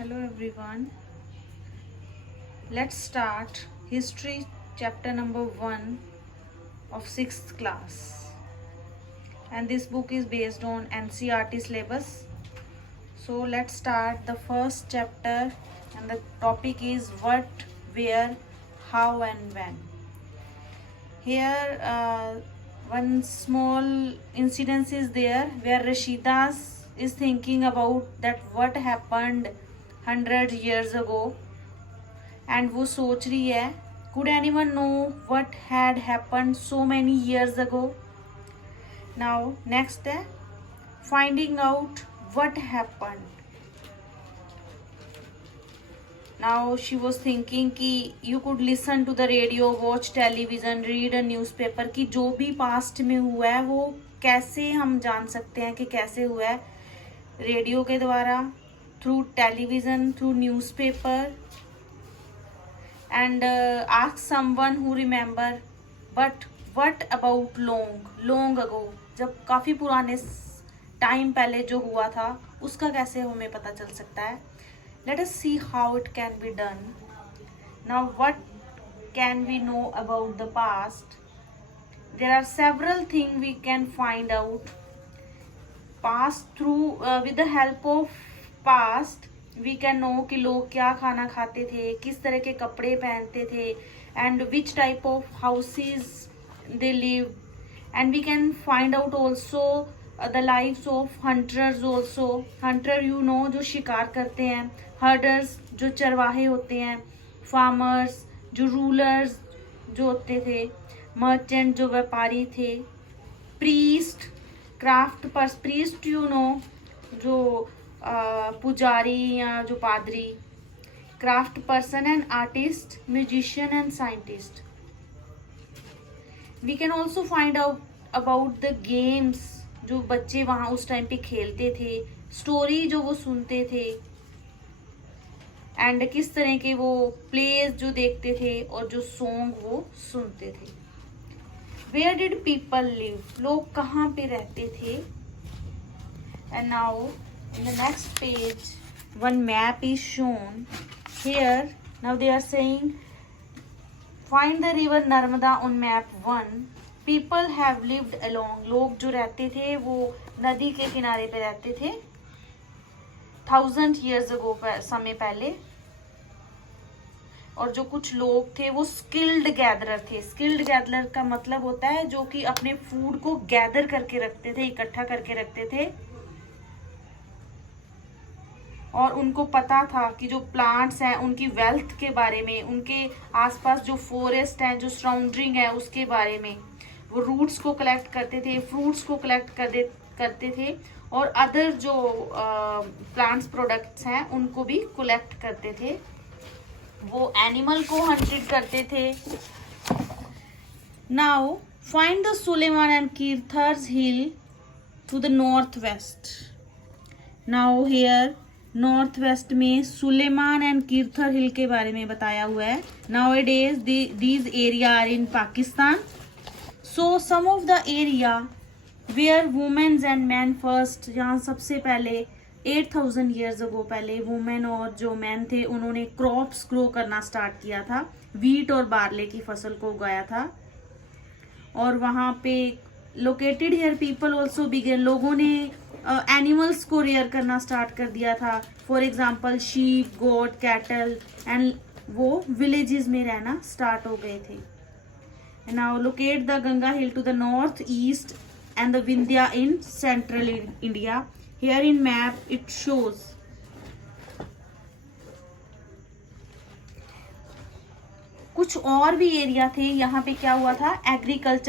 Hello everyone. Let's start history chapter number 1 of 6th class. And this book is based on NCERT syllabus. So let's start the first chapter, and the topic is what, where, how and when. Here one small incident is there where Rashida is thinking about that what happened 100 years ago, and वो सोच रही है could anyone know what had happened so many years ago. Now next है finding out what happened. Now she was thinking कि you could listen to the radio, watch television, read a newspaper, कि जो भी past में हुआ है वो कैसे हम जान सकते हैं कि कैसे हुआ है, रेडियो के द्वारा, through television, through newspaper, and ask someone who remember. But what about long ago, जब काफ़ी पुराने टाइम पहले जो हुआ था उसका कैसे हमें पता चल सकता है. Let us see how it can be done. Now what can we know about the past? There are several things we can find out. Past through with the help of past we can know कि लोग क्या खाना खाते थे, किस तरह के कपड़े पहनते थे, and which type of houses they live, and we can find out also the lives of hunters also. Hunter you know जो शिकार करते हैं, herders जो चरवाहे होते हैं, farmers जो rulers जो होते थे, merchant जो व्यापारी थे, priest priest you know जो पुजारी या जो पादरी, craft person and artist, musician and scientist. We can also find out about the games जो बच्चे वहाँ उस टाइम पे खेलते थे, स्टोरी जो वो सुनते थे, एंड किस तरह के वो प्लेस जो देखते थे और जो सॉन्ग वो सुनते थे. वेयर डिड पीपल लिव, लोग कहाँ पे रहते थे. And now in the next page one map is shown here. Now they are saying find the river Narmada on map 1. People have lived along, लोग जो रहते थे वो नदी के किनारे पे रहते थे 1000 years ago, समय पहले. और जो कुछ लोग थे वो स्किल्ड गैदरर थे. स्किल्ड गैदरर का मतलब होता है जो कि अपने फूड को गैदर करके रखते थे, इकट्ठा करके रखते थे, और उनको पता था कि जो प्लांट्स हैं उनकी वेल्थ के बारे में, उनके आसपास जो फॉरेस्ट हैं, जो सराउंडिंग है उसके बारे में. वो रूट्स को कलेक्ट करते थे, फ्रूट्स को कलेक्ट करते थे, और अदर जो प्लांट्स प्रोडक्ट्स हैं उनको भी कलेक्ट करते थे. वो एनिमल को हंटेड करते थे. Now find the Suleman and Kirthars hill to the north west. Now here north west में सुलेमान एंड कीर्थर हिल के बारे में बताया हुआ है. Nowadays these area are in Pakistan. So some of the area where womens and man first, जहाँ सबसे पहले 8000 ईयर्स अगो पहले वुमेन और जो मैन थे उन्होंने क्रॉप्स ग्रो करना स्टार्ट किया था, वीट और बार्ले की फसल को उगाया था. और वहाँ पे located here people also began, लोगों ने एनिमल्स को रेयर करना स्टार्ट कर दिया था. For example sheep, goat, cattle, and वो विलेजेस में रहना स्टार्ट हो गए थे. Now locate the Ganga hill to the north east and the Vindhya in central India. Here in map it shows कुछ और भी एरिया थे. यहाँ पे क्या हुआ था, एग्रीकल्चर